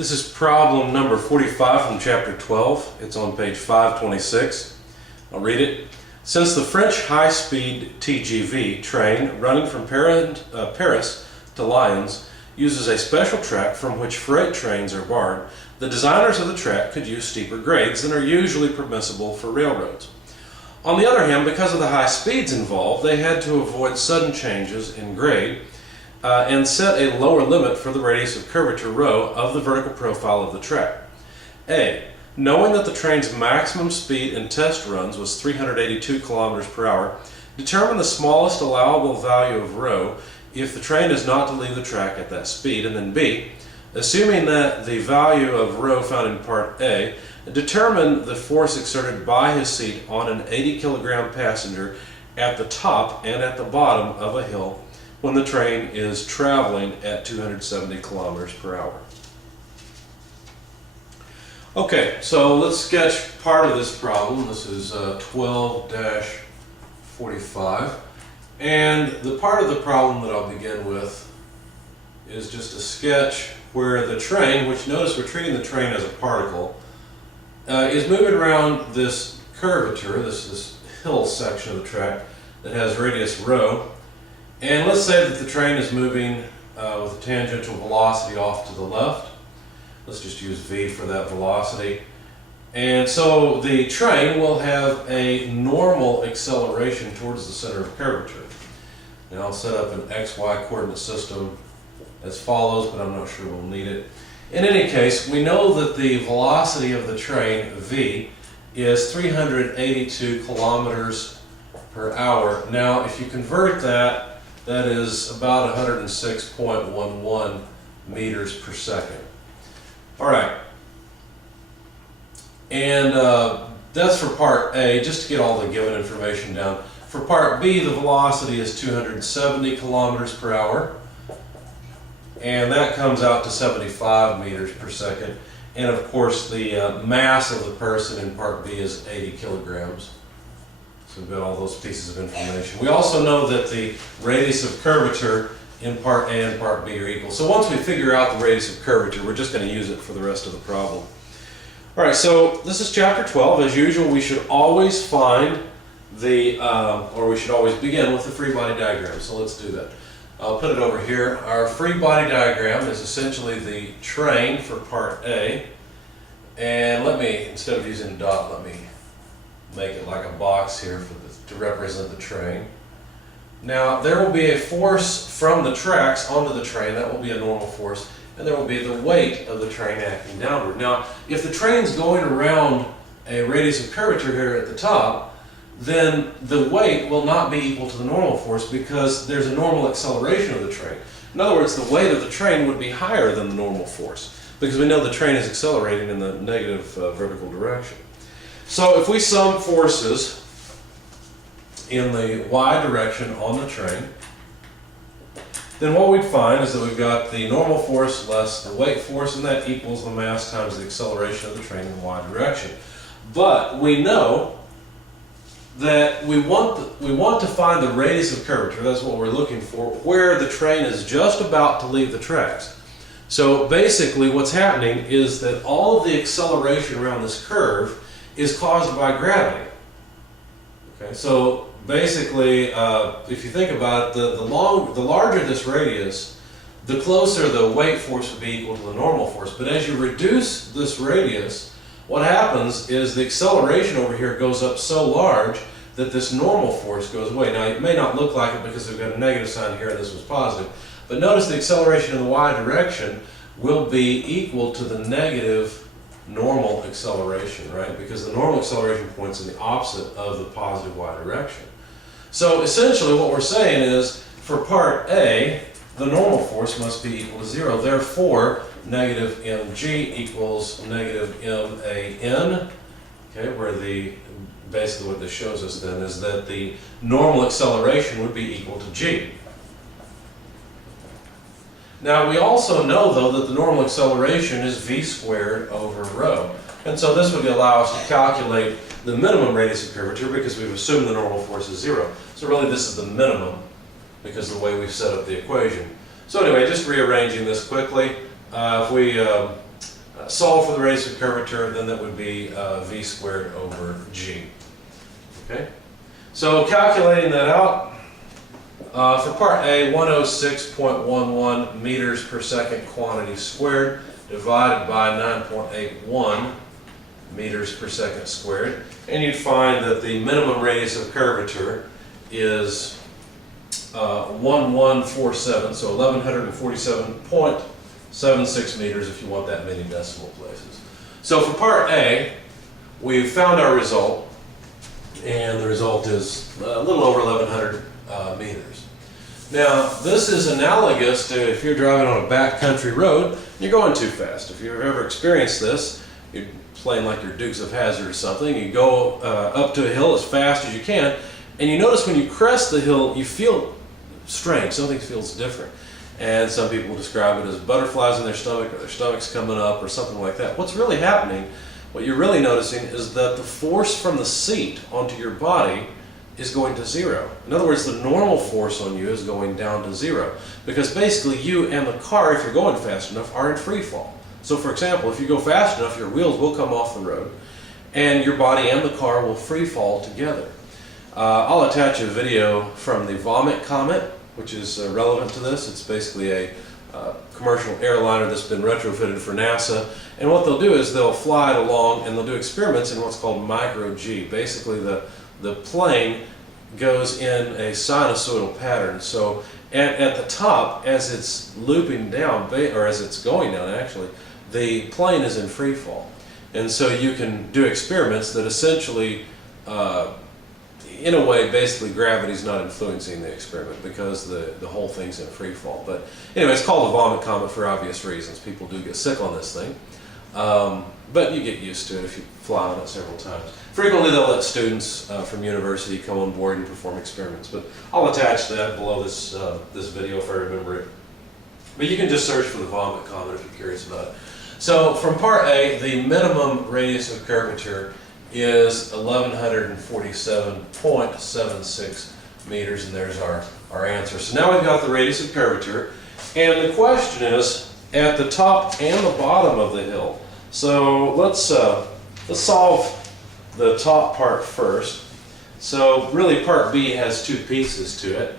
This is problem number 45 from chapter 12. It's on page 526. I'll read it. Since the French high-speed TGV train running from Paris to Lyons uses a special track from which freight trains are barred, the designers of the track could use steeper grades than are usually permissible for railroads. On the other hand, because of the high speeds involved, they had to avoid sudden changes in grade and set a lower limit for the radius of curvature rho of the vertical profile of the track. A. Knowing that the train's maximum speed in test runs was 382 kilometers per hour, determine the smallest allowable value of rho if the train is not to leave the track at that speed. And then B. Assuming that the value of rho found in part A, determine the force exerted by his seat on an 80 kilogram passenger at the top and at the bottom of a hill when the train is traveling at 270 kilometers per hour. Okay, so let's sketch part of this problem. This is 12-45. And the part of the problem that I'll begin with is just a sketch where the train, which notice we're treating the train as a particle, is moving around this curvature, this hill section of the track that has radius rho. And let's say that the train is moving with a tangential velocity off to the left. Let's just use v for that velocity. And so the train will have a normal acceleration towards the center of curvature. Now I'll set up an xy coordinate system as follows, but I'm not sure we'll need it. In any case, we know that the velocity of the train, v, is 382 kilometers per hour. Now, if you convert that, that is about 106.11 meters per second. All right. And that's for part A, just to get all the given information down. For part B, the velocity is 270 kilometers per hour. And that comes out to 75 meters per second. And of course, the mass of the person in part B is 80 kilograms. So we've got all those pieces of information. We also know that the radius of curvature in part A and part B are equal. So once we figure out the radius of curvature, we're just going to use it for the rest of the problem. All right, so this is chapter 12. As usual, we should always find or we should always begin with the free body diagram. So let's do that. I'll put it over here. Our free body diagram is essentially the train for part A. And let me, instead of using a dot, let me make it like a box here to represent the train. Now, there will be a force from the tracks onto the train. That will be a normal force. And there will be the weight of the train acting downward. Now, if the train's going around a radius of curvature here at the top, then the weight will not be equal to the normal force because there's a normal acceleration of the train. In other words, the weight of the train would be higher than the normal force because we know the train is accelerating in the negative vertical direction. So if we sum forces in the y direction on the train, then what we'd find is that we've got the normal force less the weight force, and that equals the mass times the acceleration of the train in the y direction. But we know that we want to find the radius of curvature, that's what we're looking for, where the train is just about to leave the tracks. So basically what's happening is that all of the acceleration around this curve is caused by gravity. Okay, so basically, if you think about it, the larger this radius, the closer the weight force would be equal to the normal force. But as you reduce this radius, what happens is the acceleration over here goes up so large that this normal force goes away. Now, it may not look like it because we've got a negative sign here and this was positive. But notice the acceleration in the y direction will be equal to the negative normal acceleration, right? Because the normal acceleration points in the opposite of the positive y direction. So essentially what we're saying is for part A, the normal force must be equal to 0. Therefore, negative mg equals negative man, okay, where basically what this shows us then is that the normal acceleration would be equal to g. Now we also know though that the normal acceleration is v squared over rho. And so this would allow us to calculate the minimum radius of curvature because we've assumed the normal force is 0. So really this is the minimum because of the way we've set up the equation. So anyway, just rearranging this quickly. If we solve for the radius of curvature, then that would be v squared over g. Okay? So calculating that out, for part A, 106.11 meters per second quantity squared divided by 9.81 meters per second squared, and you'd find that the minimum radius of curvature is 1147, so 1147.76 meters if you want that many decimal places. So for part A, we've found our result, and the result is a little over 1100 meters. Now, this is analogous to if you're driving on a backcountry road, you're going too fast. If you've ever experienced this, you're playing like your Dukes of Hazzard or something, you go up to a hill as fast as you can, and you notice when you crest the hill, you feel strange, something feels different. And some people describe it as butterflies in their stomach, or their stomach's coming up, or something like that. What's really happening, what you're really noticing, is that the force from the seat onto your body is going to zero. In other words, the normal force on you is going down to zero. Because basically you and the car, if you're going fast enough, are in free fall. So for example, if you go fast enough, your wheels will come off the road, and your body and the car will free fall together. I'll attach a video from the Vomit Comet, which is relevant to this. It's basically a commercial airliner that's been retrofitted for NASA, and what they'll do is they'll fly it along and they'll do experiments in what's called micro-G. Basically the plane goes in a sinusoidal pattern, so at the top, as it's looping down, or as it's going down actually, the plane is in free fall. And so you can do experiments that essentially in a way, basically gravity's not influencing the experiment because the whole thing's in free fall. But anyway, it's called the Vomit Comet for obvious reasons. People do get sick on this thing. But you get used to it if you fly on it several times. Frequently they'll let students from university come on board and perform experiments. But I'll attach that below this, this video if I remember it. But you can just search for the Vomit Comet if you're curious about it. So from part A, the minimum radius of curvature is 1147.76 meters, and there's our answer. So now we've got the radius of curvature, and the question is at the top and the bottom of the hill. So let's solve the top part first. So really part B has two pieces to it,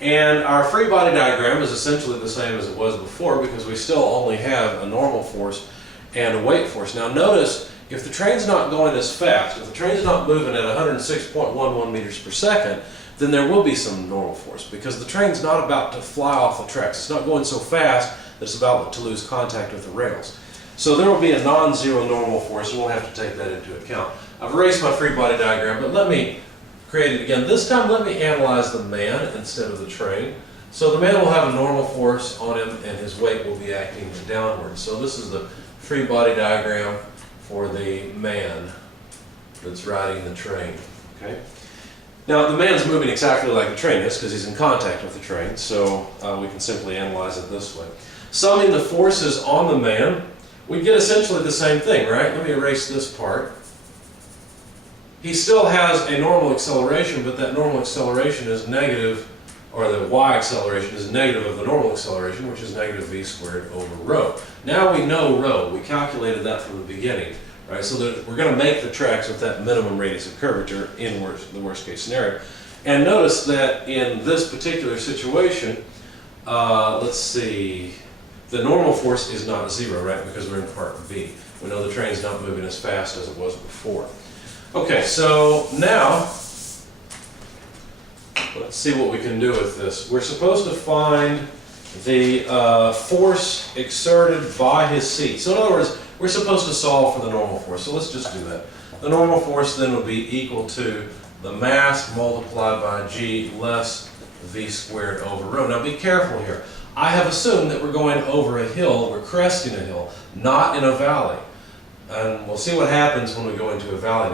and our free body diagram is essentially the same as it was before because we still only have a normal force and a weight force. Now notice, if the train's not going as fast, if the train's not moving at 106.11 meters per second, then there will be some normal force because the train's not about to fly off the tracks. It's not going so fast that it's about to lose contact with the rails. So there will be a non-zero normal force, and we'll have to take that into account. I've erased my free body diagram, but let me create it again. This time let me analyze the man instead of the train. So the man will have a normal force on him, and his weight will be acting downward. So this is the free body diagram for the man that's riding the train. Okay. Now the man's moving exactly like the train is because he's in contact with the train, so we can simply analyze it this way. Summing the forces on the man, we get essentially the same thing, right? Let me erase this part. He still has a normal acceleration, but that normal acceleration is negative, or the y acceleration is negative of the normal acceleration, which is negative v squared over rho. Now we know rho. We calculated that from the beginning, right? So that we're going to make the tracks with that minimum radius of curvature in the worst case scenario. And notice that in this particular situation, let's see, the normal force is not zero, right? Because we're in part B. We know the train's not moving as fast as it was before. Okay, so now let's see what we can do with this. We're supposed to find the force exerted by his seat. So in other words, we're supposed to solve for the normal force. So let's just do that. The normal force then would be equal to the mass multiplied by g less v squared over rho. Now be careful here. I have assumed that we're going over a hill, we're cresting a hill, not in a valley. And we'll see what happens when we go into a valley.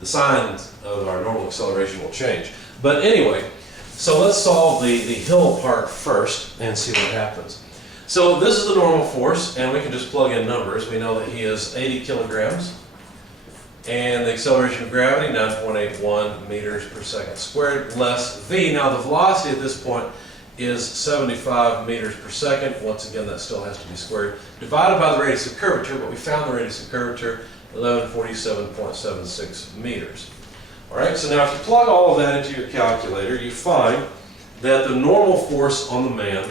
The signs of our normal acceleration will change. But anyway, so let's solve the hill part first and see what happens. So this is the normal force, and we can just plug in numbers. We know that he is 80 kilograms, and the acceleration of gravity, 9.81 meters per second squared, less v. Now the velocity at this point is 75 meters per second. Once again, that still has to be squared. Divided by the radius of curvature, but we found the radius of curvature, 1147.76 meters. All right, so now if you plug all of that into your calculator, you find that the normal force on the man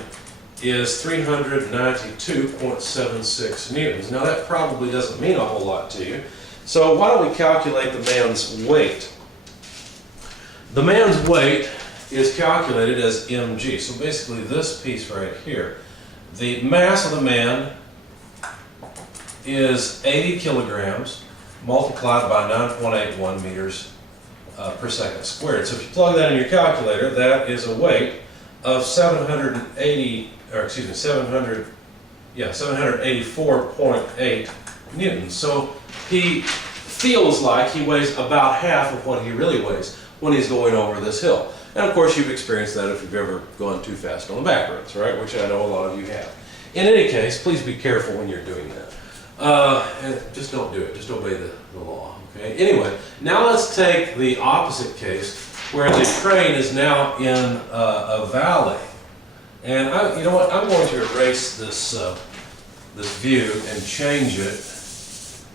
is 392.76 newtons. Now that probably doesn't mean a whole lot to you. So why don't we calculate the man's weight? The man's weight is calculated as mg. So basically this piece right here. The mass of the man is 80 kilograms multiplied by 9.81 meters per second squared. So if you plug that in your calculator, that is a weight of 784.8 newtons. So he feels like he weighs about half of what he really weighs when he's going over this hill. And of course you've experienced that if you've ever gone too fast on the back roads, right? Which I know a lot of you have. In any case, please be careful when you're doing that. And just don't do it. Just obey the law. Okay. Anyway, now let's take the opposite case where the train is now in a valley. And you know what? I'm going to erase this this view and change it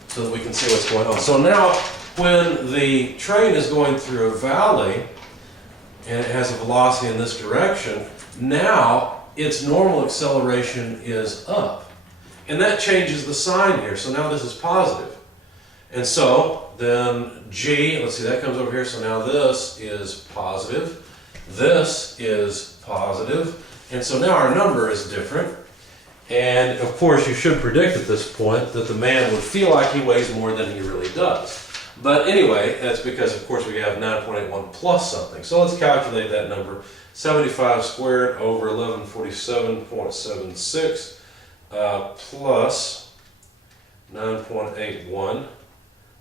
so that we can see what's going on. So now, when the train is going through a valley and it has a velocity in this direction, now its normal acceleration is up. And that changes the sign here. So now this is positive. And so then G, let's see, that comes over here. So now this is positive. This is positive. And so now our number is different. And of course you should predict at this point that the man would feel like he weighs more than he really does. But anyway, that's because of course we have 9.81 plus something. So let's calculate that number. 75 squared over 1147.76 plus 9.81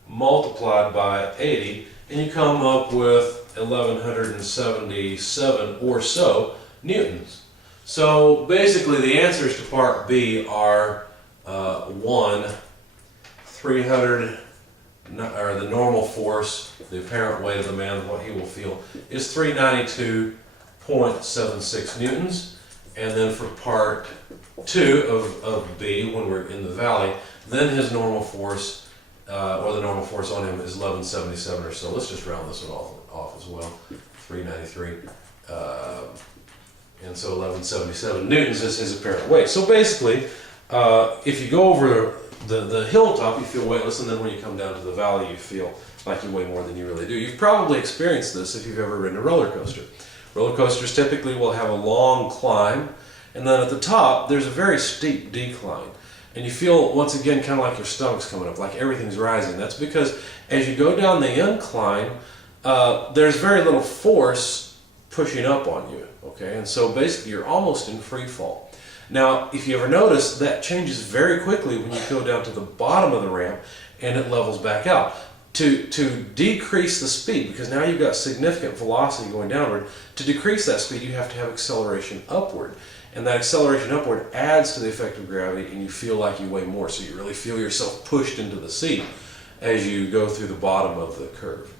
multiplied by 80, and you come up with 1177 or so newtons. So basically the answers to part B are 300, or the normal force, the apparent weight of the man, what he will feel, is 392.76 newtons. And then for part 2 of B, when we're in the valley, then his normal force, or the normal force on him, is 1177 or so. Let's just round this one off as well. 393. And so 1177 newtons is his apparent weight. So basically, if you go over the hilltop, you feel weightless, and then when you come down to the valley, you feel like you weigh more than you really do. You've probably experienced this if you've ever ridden a roller coaster. Roller coasters typically will have a long climb, and then at the top, there's a very steep decline. And you feel, once again, kind of like your stomach's coming up, like everything's rising. That's because as you go down the incline, there's very little force pushing up on you, okay? And so basically you're almost in free fall. Now, if you ever notice, that changes very quickly when you go down to the bottom of the ramp and it levels back out. To decrease the speed, because now you've got significant velocity going downward, to decrease that speed you have to have acceleration upward. And that acceleration upward adds to the effect of gravity, and you feel like you weigh more, so you really feel yourself pushed into the seat as you go through the bottom of the curve.